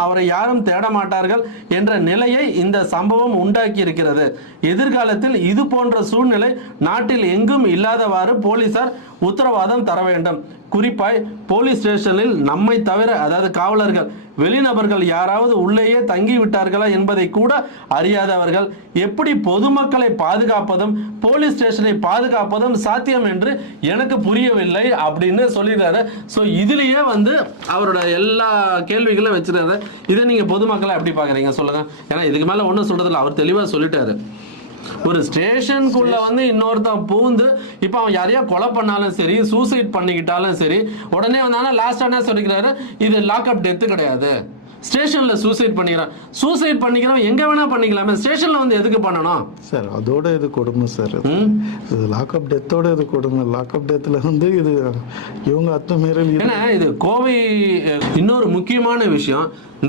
அவரை யாரும் தேட மாட்டார்கள் என்ற நிலையை இந்த சம்பவம் உண்டாக்கி இருக்கிறது எதிர்காலத்தில் இது போன்ற சூழ்நிலை நாட்டில் எங்கும் இல்லாதவாறு போலீசார் உத்தரவாதம் தர வேண்டும். குறிப்பாய் போலீஸ் ஸ்டேஷனில் நம்மை தவிர அதாவது காவலர்கள் வெளிநபர்கள் யாராவது உள்ளேயே தங்கி விட்டார்களா என்பதை கூட அறியாதவர்கள் எப்படி பொதுமக்களை பாதுகாப்பதும் போலீஸ் ஸ்டேஷனை பாதுகாப்பதும் சாத்தியம் என்று எனக்கு புரியவில்லை அப்படின்னு சொல்லிடுறாரு. ஸோ இதுலேயே வந்து அவரோட எல்லா கேள்விகளும் வச்சிருக்காரு இதை நீங்கள் பொதுமக்களை எப்படி பார்க்குறீங்க? சொல்லுங்கள் ஏன்னா இதுக்கு மேலே ஒன்றும் சொல்கிறதில்ல அவர் தெளிவாக சொல்லிட்டாரு. ஒரு ஸ்டேஷனுக்குள்ள வந்து இன்னொருத்தன் பூந்து இப்போ அவன் யாரையா கொலை பண்ணாலும் சரி சூசைட் பண்ணிக்கிட்டாலும் சரி உடனே வந்தாலும் லாஸ்ட் என்ன சொல்லிக்கிறாரு? இது லாக்அப் டெத்து கிடையாது. ஸ்டேஷன்ல சூசைட் பண்ணிக்கிறான். சூசைட் பண்ணிக்கிறவன் எங்க வேணா பண்ணிக்கலாமே. ஸ்டேஷன்ல வந்து எதுக்கு பண்ணணும்? சார் அதோட இது கொடுமை சார் இது. லாக்அப் டெத்தோட இது கொடுமை. லாக்அப் டெத்தில் வந்து இது இவங்க அத்துமீறல் ஏன்னா இது கோவை இன்னொரு முக்கியமான விஷயம். இந்த